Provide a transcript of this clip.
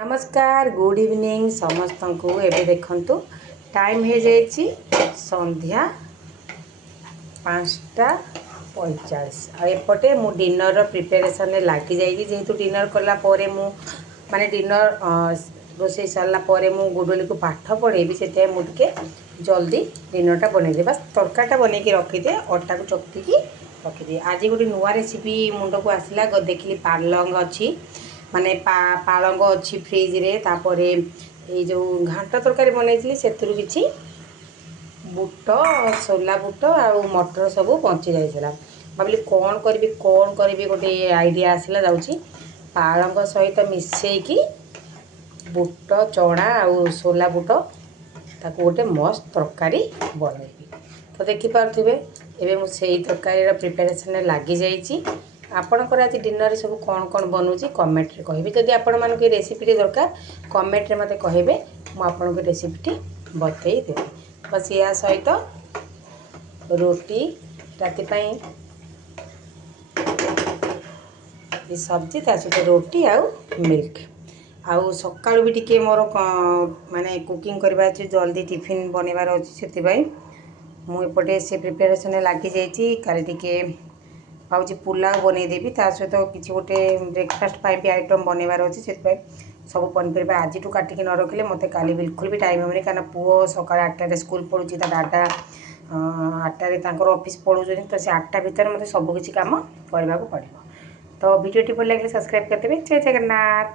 नमस्कार good evening समस्त को एवं देखु टाइम हो जाइए संध्या 5:45 एपटे मु डिनर प्रिपेरेसन लगी जाइए जेहेतु डिनर कलापर माने डिनर रोसे सारापर मु गुडुली को पाठ पढ़ेबी से मुझे जल्दी डिनरटा बनईदे बस तरकारीटा बनई रखीदे अटा को चकटिकी रखीदे। आज गोटे नुआ रेसिपी मुंड को आसला देखिली पालंग अच्छी माने पालंग अच्छी फ्रिज रे तापर ये जो घांट तरकारी बनई से किसी बुट सोला बुट आ मटर सब बंची जाइला भाविली कौन करी गोटे आइडिया आसला जाऊँगी पालंग सहित मिसेकी बुट चना आ सोला बुट ताको गोटे मस्त तरकारी बनैबी तो देखिपे एवं मुझे तरकारी प्रिपेरेसन लगी जाइए। आपणकर आज डिनर सब कौन कौन बनूची कमेंट रे कहिबे जदि आपण मानक रेसिपी दरकार कमेंट रे मते कहिबे मु आपन को रेसिपी बतई देबी। बस या सहित रोटी राति पई ये सब्जी ता सहित रोटी आउ मिल्क आउ सकाळु भी टिके मोर माने कुकिंग करबा अछि जल्दी टिफिन बनेबार अछि सेति पई मु एपटे से प्रिपेरेसन लगी जाइए। काली टिके भाजी पुलाव बनईदेवी ता सहित किसी गोटे ब्रेकफास्ट भी आइटम बनइबार अच्छे से सब पनीपरिया आज काटिकी न रखिले मत काली बिल्कुल भी टाइम होनी कहीं पुओ सका 8टार स्कूल पढ़ुची दादा 8टार ऑफिस पढ़ुचे तो से 8टा भितर मत सबकि कम करने को पड़ो। तो वीडियो भल लगे सब्सक्राइब करदेवे। जय जगन्नाथ।